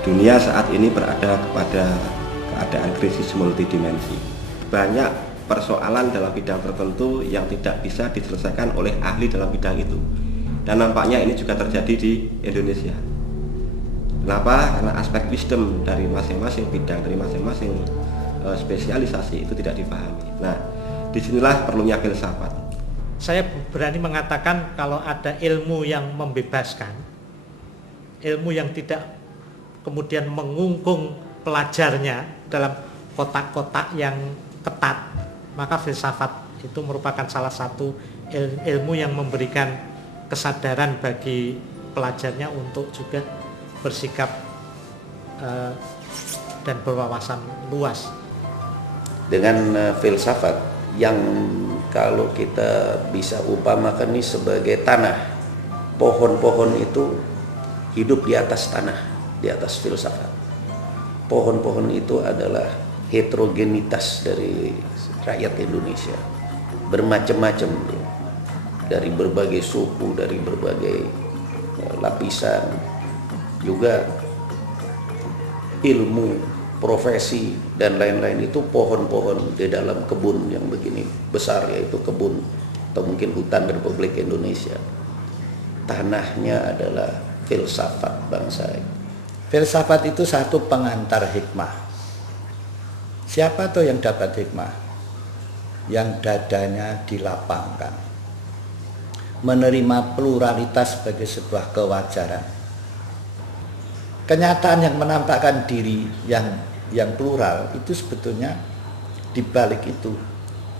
Dunia saat ini berada pada keadaan krisis multidimensi. Banyak persoalan dalam bidang tertentu yang tidak bisa diselesaikan oleh ahli dalam bidang itu. Dan nampaknya ini juga terjadi di Indonesia. Kenapa? Karena aspek wisdom dari masing-masing bidang, dari masing-masing spesialisasi itu tidak dipahami. Nah, disinilah perlunya filsafat. Saya berani mengatakan kalau ada ilmu yang membebaskan, ilmu yang tidak kemudian mengungkung pelajarnya dalam kotak-kotak yang ketat, maka filsafat itu merupakan salah satu ilmu yang memberikan kesadaran bagi pelajarnya untuk juga bersikap dan berwawasan luas. Dengan filsafat yang kalau kita bisa upamakan ini sebagai tanah, pohon-pohon itu hidup di atas tanah, di atas filsafat. Pohon-pohon itu adalah heterogenitas dari rakyat Indonesia, bermacam-macam, dari berbagai suku, dari berbagai lapisan, juga ilmu, profesi, dan lain-lain. Itu pohon-pohon di dalam kebun yang begini besar, yaitu kebun atau mungkin hutan Republik Indonesia. Tanahnya adalah filsafat bangsa. Filsafat itu satu pengantar hikmah. Siapa tuh yang dapat hikmah? Yang dadanya dilapangkan, menerima pluralitas sebagai sebuah kewajaran. Kenyataan yang menampakkan diri yang plural itu sebetulnya di balik itu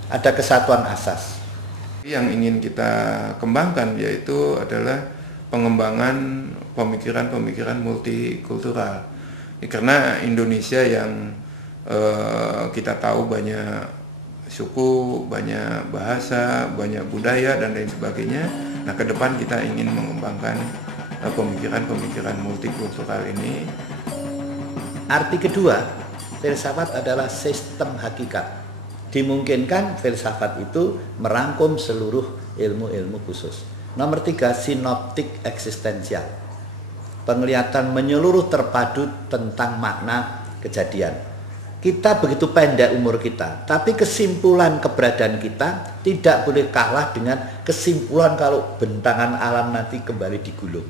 ada kesatuan asas. Yang ingin kita kembangkan yaitu adalah pengembangan pemikiran-pemikiran multikultural. Karena Indonesia yang kita tahu banyak suku, banyak bahasa, banyak budaya dan lain sebagainya. Nah, ke depan kita ingin mengembangkan pemikiran-pemikiran multikultural ini. Arti kedua, filsafat adalah sistem hakikat. Dimungkinkan filsafat itu merangkum seluruh ilmu-ilmu khusus. Nomor 3, sinoptik eksistensial. Penglihatan menyeluruh terpadu tentang makna kejadian. Kita begitu pendek umur kita, tapi kesimpulan keberadaan kita tidak boleh kalah dengan kesimpulan kalau bentangan alam nanti kembali digulung.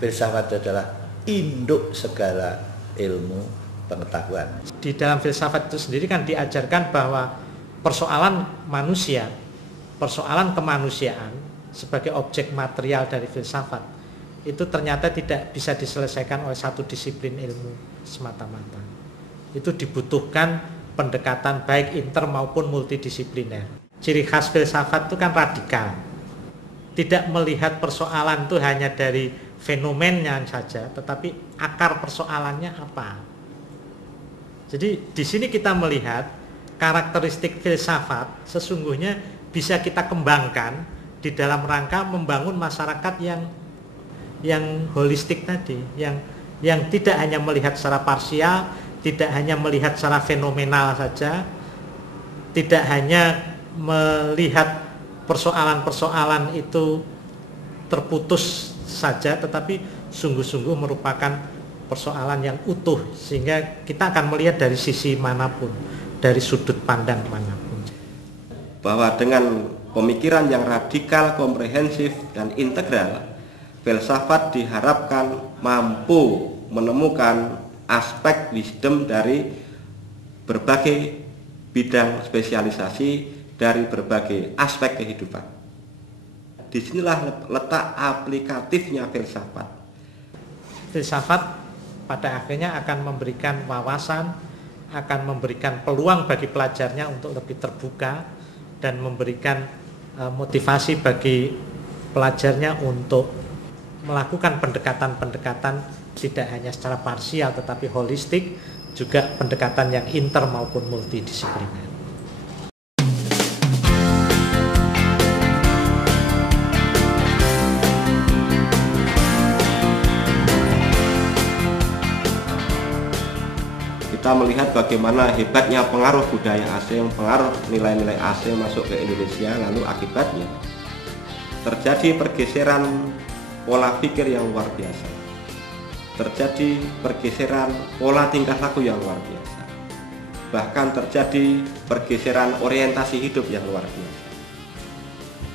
Filsafat adalah induk segala ilmu pengetahuan. Di dalam filsafat itu sendiri kan diajarkan bahwa persoalan manusia, persoalan kemanusiaan sebagai objek material dari filsafat itu ternyata tidak bisa diselesaikan oleh satu disiplin ilmu semata-mata. Itu dibutuhkan pendekatan baik inter maupun multidisipliner. Ciri khas filsafat itu kan radikal. Tidak melihat persoalan itu hanya dari fenomennya saja, tetapi akar persoalannya apa. Jadi di sini kita melihat karakteristik filsafat sesungguhnya bisa kita kembangkan di dalam rangka membangun masyarakat yang holistik tadi, yang tidak hanya melihat secara parsial, tidak hanya melihat secara fenomenal saja, tidak hanya melihat persoalan-persoalan itu terputus saja, tetapi sungguh-sungguh merupakan persoalan yang utuh, sehingga kita akan melihat dari sisi manapun, dari sudut pandang manapun. Bahwa dengan pemikiran yang radikal, komprehensif, dan integral, filsafat diharapkan mampu menemukan aspek wisdom dari berbagai bidang spesialisasi, dari berbagai aspek kehidupan. Disinilah letak aplikatifnya filsafat. Filsafat pada akhirnya akan memberikan wawasan, akan memberikan peluang bagi pelajarnya untuk lebih terbuka, dan memberikan motivasi bagi pelajarnya untuk melakukan pendekatan-pendekatan tidak hanya secara parsial tetapi holistik, juga pendekatan yang inter maupun multidisipliner. Kita melihat bagaimana hebatnya pengaruh budaya asing, pengaruh nilai-nilai asing masuk ke Indonesia, lalu akibatnya terjadi pergeseran pola pikir yang luar biasa. terjadi pergeseran pola tingkah laku yang luar biasa. Bahkan terjadi pergeseran orientasi hidup yang luar biasa.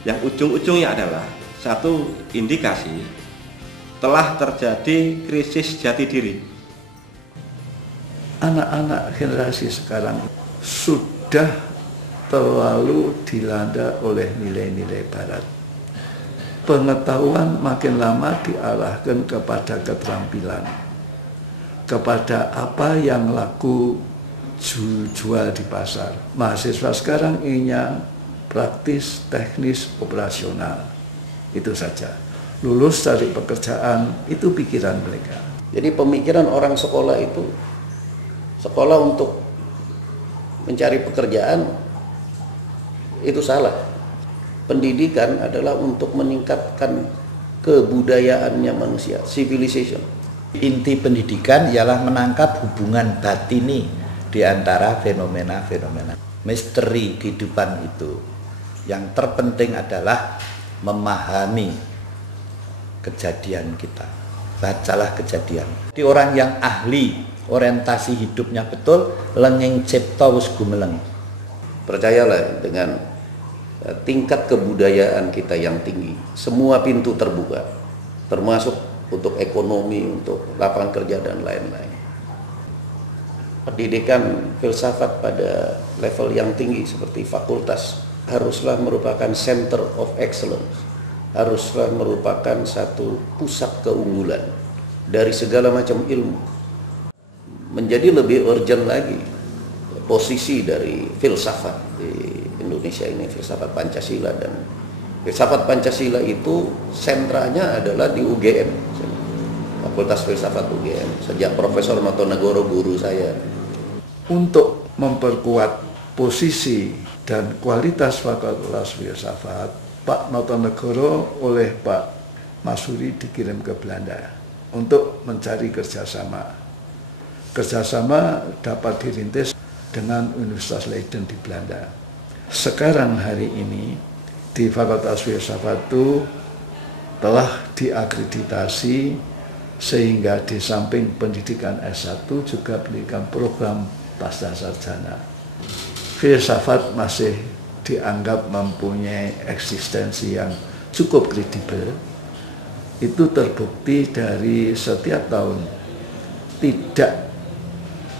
Yang ujung-ujungnya adalah satu indikasi telah terjadi krisis jati diri. Anak-anak generasi sekarang sudah terlalu dilanda oleh nilai-nilai barat. Pengetahuan makin lama diarahkan kepada keterampilan, kepada apa yang laku jual di pasar. Mahasiswa sekarang inginnya praktis, teknis, operasional. Itu saja. Lulus cari pekerjaan, itu pikiran mereka. Jadi pemikiran orang sekolah itu, sekolah untuk mencari pekerjaan, itu salah. Pendidikan adalah untuk meningkatkan kebudayaannya manusia, civilization. Inti pendidikan ialah menangkap hubungan batini di antara fenomena-fenomena. Misteri kehidupan itu. Yang terpenting adalah memahami kejadian kita. Bacalah kejadian. Di orang yang ahli, orientasi hidupnya betul, lenging cipta wis gumeleng. Percayalah, dengan tingkat kebudayaan kita yang tinggi, semua pintu terbuka, termasuk untuk ekonomi, untuk lapangan kerja dan lain-lain. Pendidikan filsafat pada level yang tinggi seperti fakultas haruslah merupakan center of excellence, haruslah merupakan satu pusat keunggulan dari segala macam ilmu. Menjadi lebih urgent lagi posisi dari filsafat di Indonesia ini, filsafat Pancasila. Dan filsafat Pancasila itu sentranya adalah di UGM, Fakultas Filsafat UGM, sejak Profesor Notonegoro guru saya. Untuk memperkuat posisi dan kualitas Fakultas Filsafat, Pak Notonegoro oleh Pak Masuri dikirim ke Belanda untuk mencari kerjasama. Kerjasama dapat dirintis dengan Universitas Leiden di Belanda. Sekarang hari ini di Fakultas Filsafat itu telah diakreditasi sehingga di samping pendidikan S1 juga pendidikan program pasca sarjana. Filsafat masih dianggap mempunyai eksistensi yang cukup kredibel. Itu terbukti dari setiap tahun tidak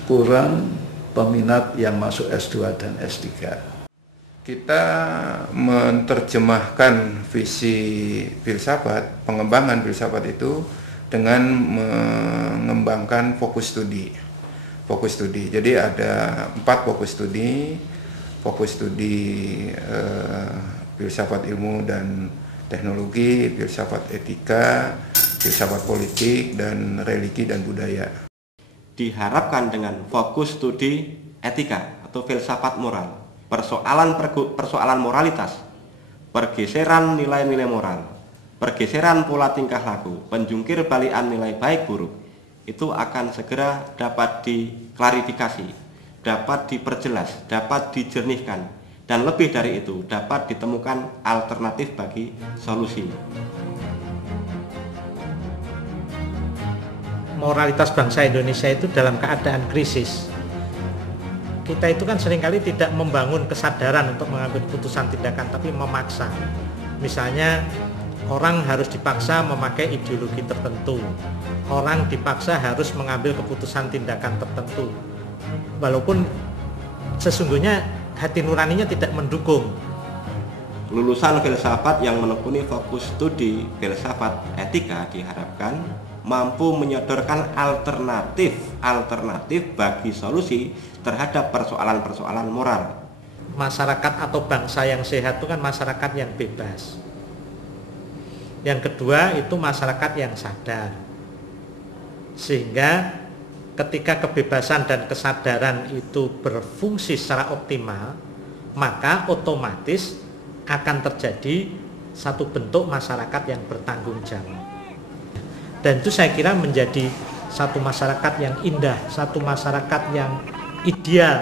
kurang peminat yang masuk S2 dan S3. Kita menerjemahkan visi filsafat, pengembangan filsafat itu dengan mengembangkan fokus studi. Fokus studi. Jadi ada 4 fokus studi. Fokus studi filsafat ilmu dan teknologi, filsafat etika, filsafat politik, dan religi dan budaya. Diharapkan dengan fokus studi etika atau filsafat moral, persoalan moralitas, pergeseran nilai-nilai moral, pergeseran pola tingkah laku, penjungkir balikan nilai baik buruk, itu akan segera dapat diklarifikasi, dapat diperjelas, dapat dijernihkan, dan lebih dari itu dapat ditemukan alternatif bagi solusi. Moralitas bangsa Indonesia itu dalam keadaan krisis. Kita itu kan seringkali tidak membangun kesadaran untuk mengambil keputusan tindakan, tapi memaksa. Misalnya orang harus dipaksa memakai ideologi tertentu, orang dipaksa harus mengambil keputusan tindakan tertentu, walaupun sesungguhnya hati nuraninya tidak mendukung. Lulusan filsafat yang menekuni fokus studi filsafat etika diharapkan mampu menyodorkan alternatif bagi solusi terhadap persoalan-persoalan moral. Masyarakat atau bangsa yang sehat itu kan masyarakat yang bebas. Yang kedua itu masyarakat yang sadar. Sehingga ketika kebebasan dan kesadaran itu berfungsi secara optimal, maka otomatis akan terjadi satu bentuk masyarakat yang bertanggung jawab. Dan itu saya kira menjadi satu masyarakat yang indah, satu masyarakat yang ideal.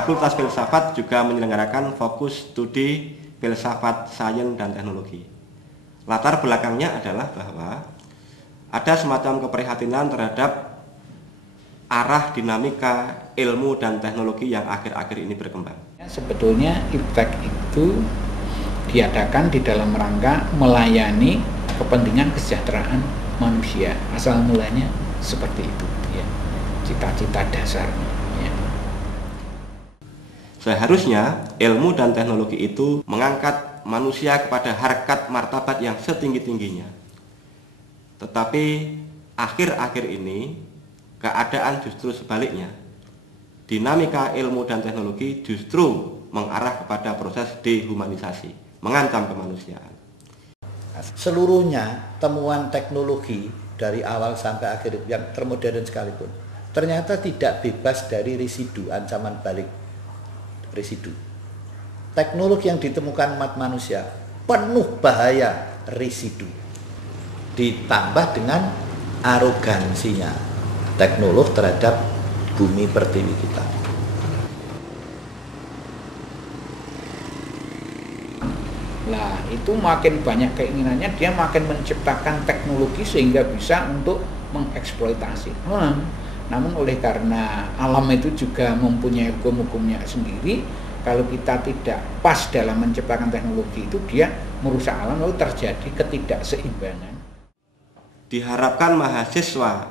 Fakultas Filsafat juga menyelenggarakan fokus studi filsafat, sains, dan teknologi. Latar belakangnya adalah bahwa ada semacam keprihatinan terhadap arah dinamika ilmu dan teknologi yang akhir-akhir ini berkembang. Sebetulnya IPTEK itu diadakan di dalam rangka melayani kepentingan kesejahteraan manusia. Asal mulanya seperti itu, ya. Cita-cita dasarnya. Ya. Seharusnya ilmu dan teknologi itu mengangkat manusia kepada harkat martabat yang setinggi-tingginya. Tetapi akhir-akhir ini keadaan justru sebaliknya. Dinamika ilmu dan teknologi justru mengarah kepada proses dehumanisasi, mengancam kemanusiaan. Seluruhnya temuan teknologi dari awal sampai akhir yang termodern sekalipun ternyata tidak bebas dari residu, ancaman balik residu. Teknologi yang ditemukan umat manusia penuh bahaya residu, ditambah dengan arogansinya teknolog terhadap bumi pertiwi kita. Nah, itu makin banyak keinginannya, dia makin menciptakan teknologi sehingga bisa untuk mengeksploitasi alam. Namun oleh karena alam itu juga mempunyai hukum-hukumnya sendiri, kalau kita tidak pas dalam menciptakan teknologi itu, dia merusak alam, lalu terjadi ketidakseimbangan. Diharapkan mahasiswa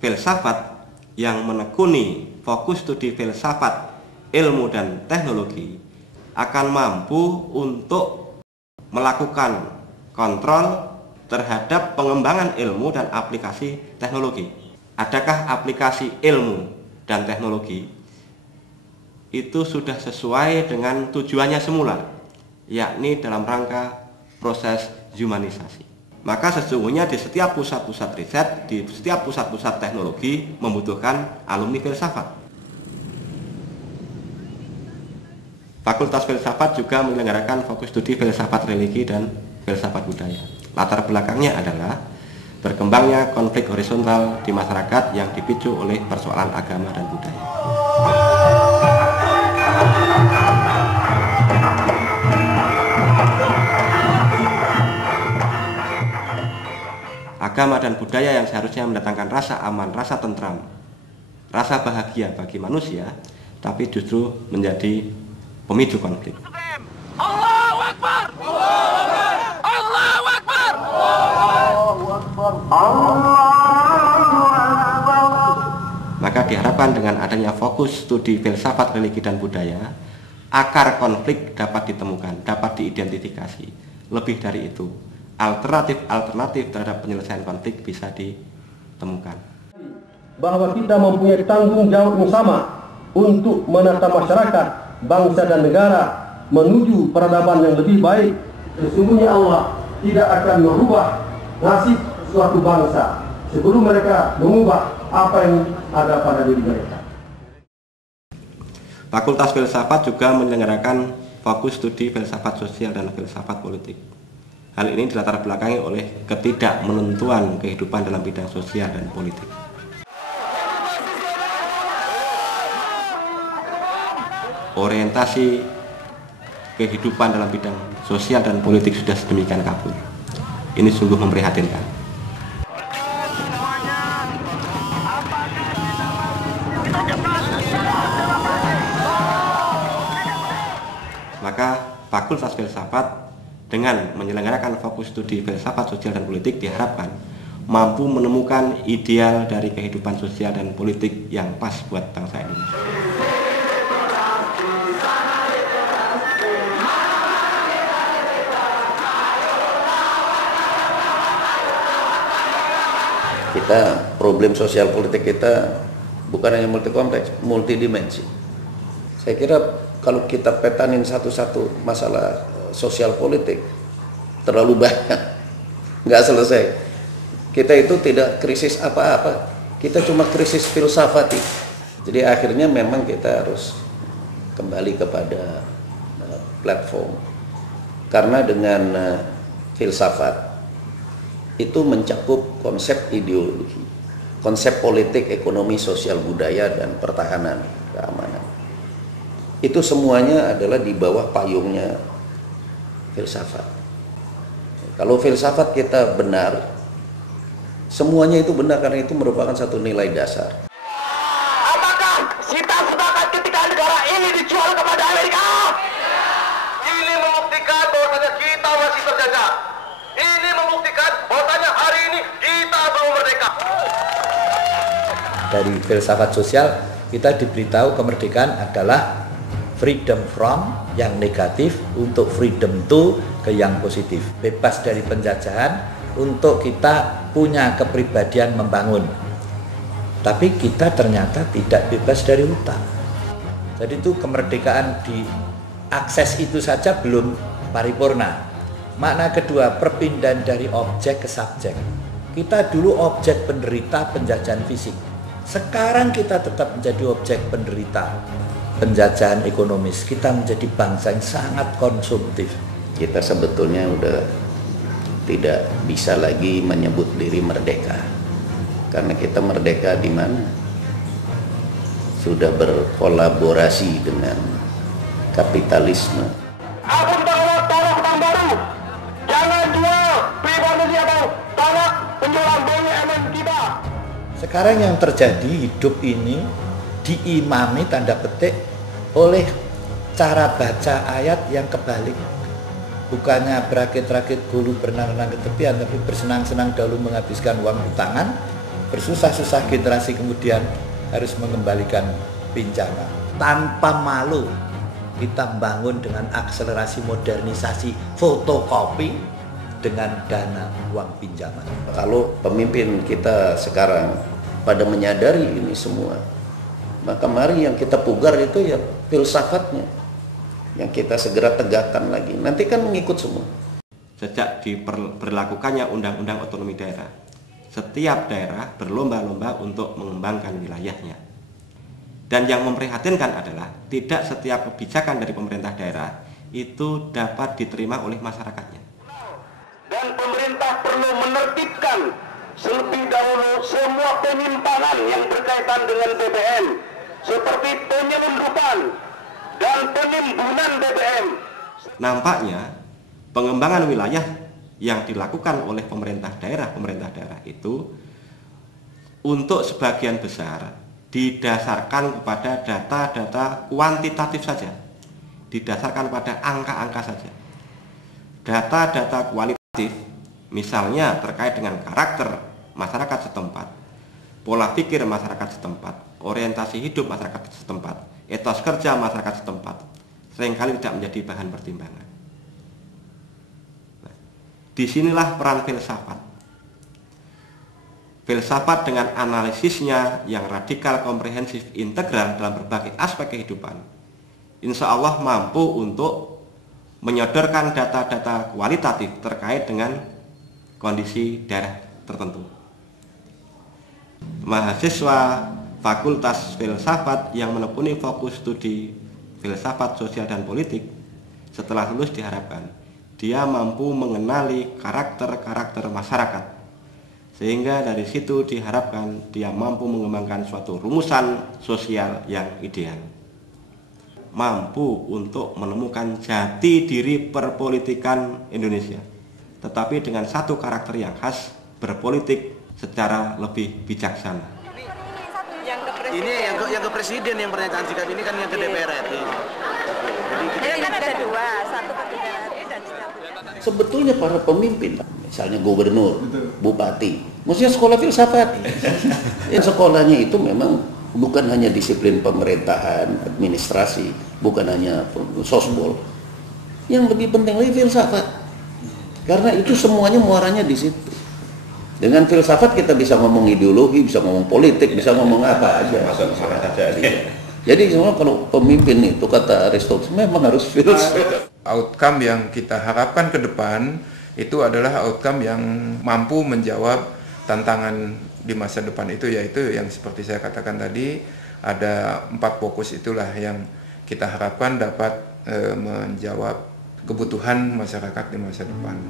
filsafat yang menekuni fokus studi filsafat, ilmu, dan teknologi akan mampu untuk melakukan kontrol terhadap pengembangan ilmu dan aplikasi teknologi. Adakah aplikasi ilmu dan teknologi itu sudah sesuai dengan tujuannya semula, yakni dalam rangka proses humanisasi. Maka sesungguhnya di setiap pusat-pusat riset, di setiap pusat-pusat teknologi membutuhkan alumni filsafat. Fakultas Filsafat juga menyelenggarakan fokus studi filsafat religi dan filsafat budaya. Latar belakangnya adalah berkembangnya konflik horizontal di masyarakat yang dipicu oleh persoalan agama dan budaya. Agama dan budaya yang seharusnya mendatangkan rasa aman, rasa tentram, rasa bahagia bagi manusia, tapi justru menjadi pemicu konflik. Allahu Akbar! Allahu Akbar! Allahu Akbar! Maka diharapkan dengan adanya fokus studi filsafat, religi, dan budaya, akar konflik dapat ditemukan, dapat diidentifikasi. Lebih dari itu, alternatif terhadap penyelesaian konflik bisa ditemukan. Bahwa kita mempunyai tanggung jawab yang sama untuk menata masyarakat, bangsa dan negara menuju peradaban yang lebih baik. Sesungguhnya Allah tidak akan merubah nasib suatu bangsa sebelum mereka mengubah apa yang ada pada diri mereka. Fakultas Filsafat juga menyelenggarakan fokus studi filsafat sosial dan filsafat politik. Hal ini dilatar belakangi oleh ketidakmenentuan kehidupan dalam bidang sosial dan politik. Orientasi kehidupan dalam bidang sosial dan politik sudah sedemikian kabur. Ini sungguh memprihatinkan. Maka Fakultas Filsafat dengan menyelenggarakan fokus studi filsafat sosial dan politik diharapkan mampu menemukan ideal dari kehidupan sosial dan politik yang pas buat bangsa Indonesia. Kita problem sosial politik kita bukan hanya multi kompleks, multidimensi. Saya kira kalau kita petanin satu-satu masalah sosial politik terlalu banyak, nggak selesai. Kita itu tidak krisis apa-apa, kita cuma krisis filsafati. Jadi akhirnya memang kita harus kembali kepada platform, karena dengan filsafat itu mencakup konsep ideologi, konsep politik, ekonomi, sosial, budaya, dan pertahanan keamanan. Itu semuanya adalah di bawah payungnya filsafat. Kalau filsafat kita benar, semuanya itu benar karena itu merupakan satu nilai dasar. Apakah kita sepakat ketika negara ini dijual kepada Amerika? Ini membuktikan bahwasanya kita masih terjajah. Ini membuktikan bahwasanya hari ini kita belum merdeka. Dari filsafat sosial kita diberitahu kemerdekaan adalah freedom from yang negatif untuk freedom to ke yang positif. Bebas dari penjajahan untuk kita punya kepribadian membangun. Tapi kita ternyata tidak bebas dari hutang. Jadi itu kemerdekaan di akses itu saja belum paripurna. Makna kedua, perpindahan dari objek ke subjek. Kita dulu objek penderita penjajahan fisik. Sekarang kita tetap menjadi objek penderita penjajahan ekonomis. Kita menjadi bangsa yang sangat konsumtif. Kita sebetulnya udah tidak bisa lagi menyebut diri merdeka. Karena kita merdeka di mana? Sudah berkolaborasi dengan kapitalisme. Akan bawa tanah Bank Baru. Jangan jual pribadi atau tanah penjualan BUMN kita. Sekarang yang terjadi hidup ini diimami tanda petik oleh cara baca ayat yang kebalik. Bukannya berakit-rakit gulu berenang-renang ke tepian, tapi bersenang-senang dahulu menghabiskan uang hutangan, bersusah-susah generasi kemudian harus mengembalikan pinjaman. Tanpa malu kita membangun dengan akselerasi modernisasi fotokopi dengan dana uang pinjaman. Kalau pemimpin kita sekarang pada menyadari ini semua, maka mari yang kita pugar itu ya filsafatnya yang kita segera tegakkan lagi. Nanti kan mengikut semua. Sejak diberlakukannya Undang-Undang Otonomi Daerah, setiap daerah berlomba-lomba untuk mengembangkan wilayahnya. Dan yang memprihatinkan adalah tidak setiap kebijakan dari pemerintah daerah itu dapat diterima oleh masyarakatnya. Dan pemerintah perlu menertibkan selebih dahulu semua penyimpangan yang berkaitan dengan BBM, seperti penyelundupan dan penimbunan BBM. Nampaknya pengembangan wilayah yang dilakukan oleh pemerintah daerah itu untuk sebagian besar didasarkan kepada data-data kuantitatif saja, didasarkan pada angka-angka saja. Data-data kualitatif misalnya terkait dengan karakter masyarakat setempat, pola pikir masyarakat setempat, orientasi hidup masyarakat setempat, etos kerja masyarakat setempat, seringkali tidak menjadi bahan pertimbangan. Nah, disinilah peran filsafat. Filsafat dengan analisisnya yang radikal, komprehensif, integral dalam berbagai aspek kehidupan, insya Allah mampu untuk menyodorkan data-data kualitatif terkait dengan kondisi daerah tertentu. Mahasiswa Fakultas Filsafat yang menekuni fokus studi filsafat sosial dan politik setelah lulus diharapkan dia mampu mengenali karakter-karakter masyarakat, sehingga dari situ diharapkan dia mampu mengembangkan suatu rumusan sosial yang ideal, mampu untuk menemukan jati diri perpolitikan Indonesia, tetapi dengan satu karakter yang khas, berpolitik secara lebih bijaksana. Ini yang ke presiden yang pernyataan sikap ini kan yang ke DPR RI. Jadi kan ada dua, satu ke DPR RI dan Sebetulnya para pemimpin, misalnya gubernur, bupati, maksudnya sekolah filsafat. Sekolahnya itu memang bukan hanya disiplin pemerintahan, administrasi, bukan hanya sosbol. Yang lebih penting lagi filsafat. Karena itu semuanya muaranya di situ. Dengan filsafat kita bisa ngomong ideologi, bisa ngomong politik, bisa ngomong apa aja. Jadi semua kalau pemimpin itu kata Aristoteles memang harus filsafat. Outcome yang kita harapkan ke depan itu adalah outcome yang mampu menjawab tantangan di masa depan itu, yaitu yang seperti saya katakan tadi, ada 4 fokus itulah yang kita harapkan dapat menjawab kebutuhan masyarakat di masa depan.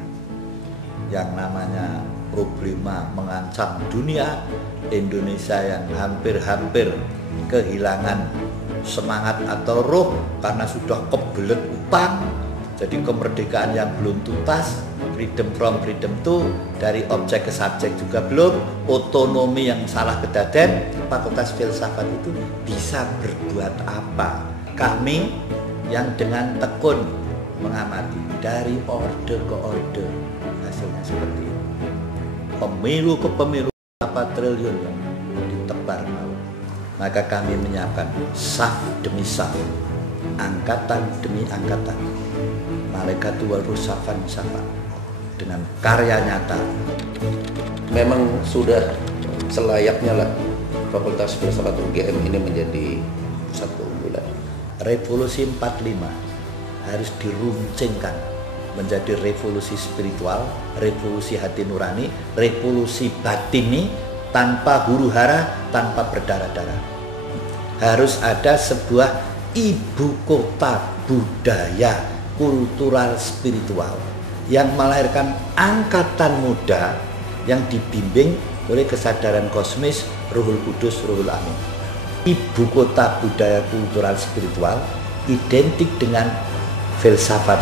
Yang namanya problema mengancam dunia, Indonesia yang hampir-hampir kehilangan semangat atau roh karena sudah kebelet utang. Jadi kemerdekaan yang belum tuntas, freedom from freedom itu dari objek ke subjek juga belum, otonomi yang salah kedaden. Fakultas Filsafat itu bisa berbuat apa? Kami yang dengan tekun mengamati dari orde ke orde, hasilnya seperti ini. Pemilu ke pemilu berapa triliun yang ditebar mau. Maka kami menyiapkan saf demi saf, angkatan demi angkatan, malaikatu wal rusafan safa, dengan karya nyata. Memang sudah selayaknya lah Fakultas Filsafat UGM ini menjadi pusat keunggulan. Revolusi 45 harus diruncingkan menjadi revolusi spiritual, revolusi hati nurani, revolusi batini, tanpa huru hara, tanpa berdarah-darah. Harus ada sebuah ibu kota budaya kultural spiritual yang melahirkan angkatan muda yang dibimbing oleh kesadaran kosmis Ruhul Kudus, Ruhul Amin. Ibu kota budaya kultural spiritual identik dengan filsafat